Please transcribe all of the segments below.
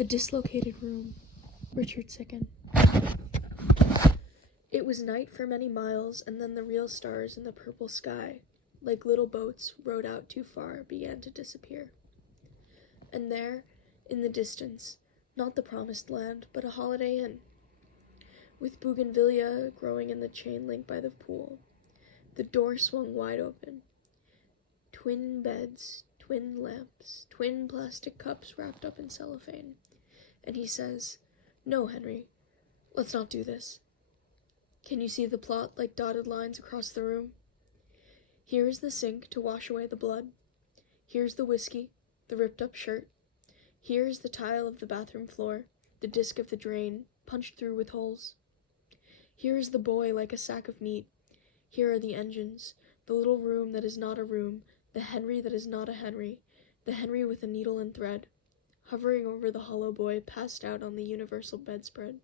The Dislocated Room, Richard Siken. It was night for many miles, and then the real stars in the purple sky, like little boats rowed out too far, began to disappear. And there, in the distance, not the promised land, but a Holiday Inn, with bougainvillea growing in the chain link by the pool. The door swung wide open. Twin beds, twin lamps, twin plastic cups wrapped up in cellophane. And he says, "No, Henry, let's not do this. Can you see the plot like dotted lines across the room? Here is the sink to wash away the blood. Here's the whiskey, the ripped-up shirt. Here is the tile of the bathroom floor, the disc of the drain, punched through with holes. Here is the boy like a sack of meat. Here are the engines, the little room that is not a room, the Henry that is not a Henry, the Henry with a needle and thread, hovering over the hollow boy passed out on the universal bedspread.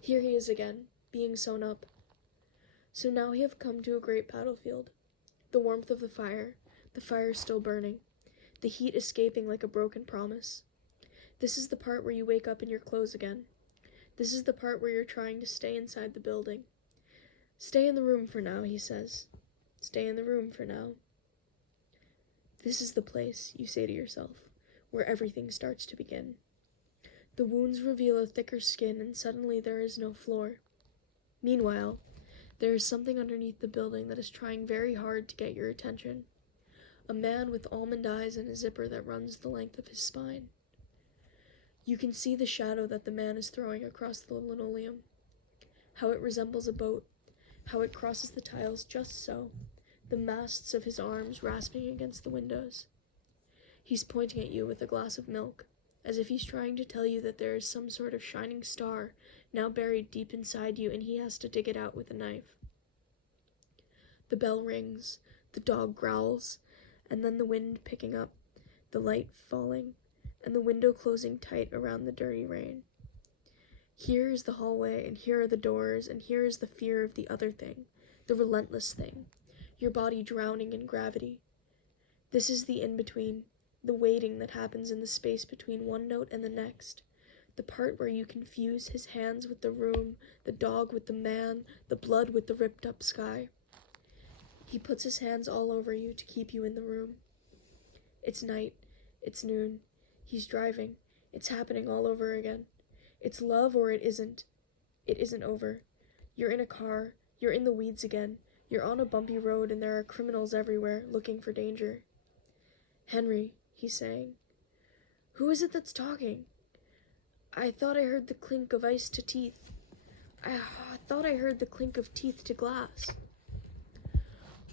Here he is again, being sewn up. So now we have come to a great battlefield. The warmth of the fire still burning, the heat escaping like a broken promise. This is the part where you wake up in your clothes again. This is the part where you're trying to stay inside the building. Stay in the room for now, he says. Stay in the room for now. This is the place, you say to yourself, where everything starts to begin. The wounds reveal a thicker skin, and suddenly there is no floor. Meanwhile, there is something underneath the building that is trying very hard to get your attention. A man with almond eyes and a zipper that runs the length of his spine. You can see the shadow that the man is throwing across the linoleum, how it resembles a boat, how it crosses the tiles just so, the masts of his arms rasping against the windows. He's pointing at you with a glass of milk, as if he's trying to tell you that there is some sort of shining star now buried deep inside you, and he has to dig it out with a knife. The bell rings, the dog growls, and then the wind picking up, the light falling, and the window closing tight around the dirty rain. Here is the hallway, and here are the doors, and here is the fear of the other thing, the relentless thing, your body drowning in gravity. This is the in-between, the waiting that happens in the space between one note and the next, the part where you confuse his hands with the room, the dog with the man, the blood with the ripped-up sky. He puts his hands all over you to keep you in the room. It's night, it's noon, he's driving, it's happening all over again. It's love or it isn't. It isn't over. You're in a car, you're in the weeds again, you're on a bumpy road and there are criminals everywhere looking for danger. "Henry," he's saying. "Who is it that's talking? I thought I heard the clink of ice to teeth. I thought I heard the clink of teeth to glass."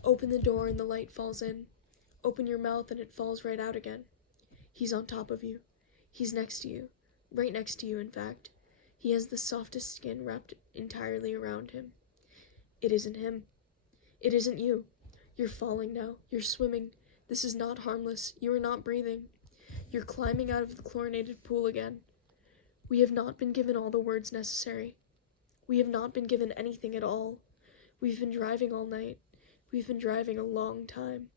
Open the door and the light falls in. Open your mouth and it falls right out again. He's on top of you. He's next to you. Right next to you, in fact. He has the softest skin wrapped entirely around him. It isn't him. It isn't you. You're falling now. You're swimming. This is not harmless. You are not breathing. You're climbing out of the chlorinated pool again. We have not been given all the words necessary. We have not been given anything at all. We've been driving all night. We've been driving a long time.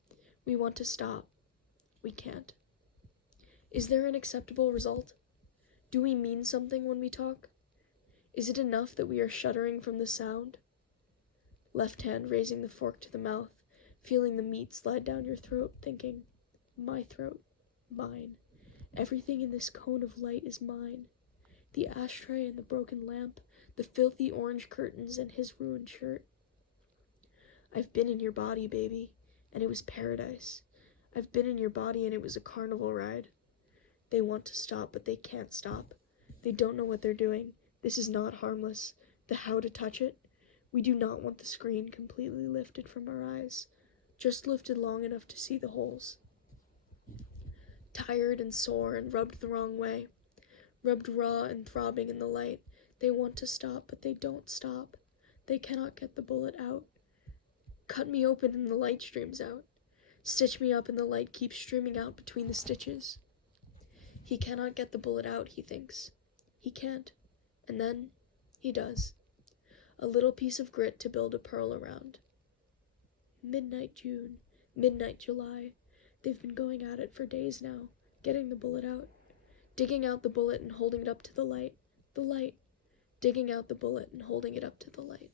We want to stop. We can't. Is there an acceptable result? Do we mean something when we talk? Is it enough that we are shuddering from the sound? Left hand raising the fork to the mouth, feeling the meat slide down your throat, thinking, my throat, mine. Everything in this cone of light is mine. The ashtray and the broken lamp, the filthy orange curtains and his ruined shirt. I've been in your body, baby, and it was paradise. I've been in your body and it was a carnival ride. They want to stop, but they can't stop. They don't know what they're doing. This is not harmless. The how to touch it? We do not want the screen completely lifted from our eyes, just lifted long enough to see the holes. Tired and sore and rubbed the wrong way, rubbed raw and throbbing in the light, they want to stop, but they don't stop. They cannot get the bullet out. Cut me open and the light streams out. Stitch me up and the light keeps streaming out between the stitches. He cannot get the bullet out, he thinks. He can't. And then he does. A little piece of grit to build a pearl around. Midnight June, midnight July. They've been going at it for days now, getting the bullet out. digging out the bullet and holding it up to the light, digging out the bullet and holding it up to the light.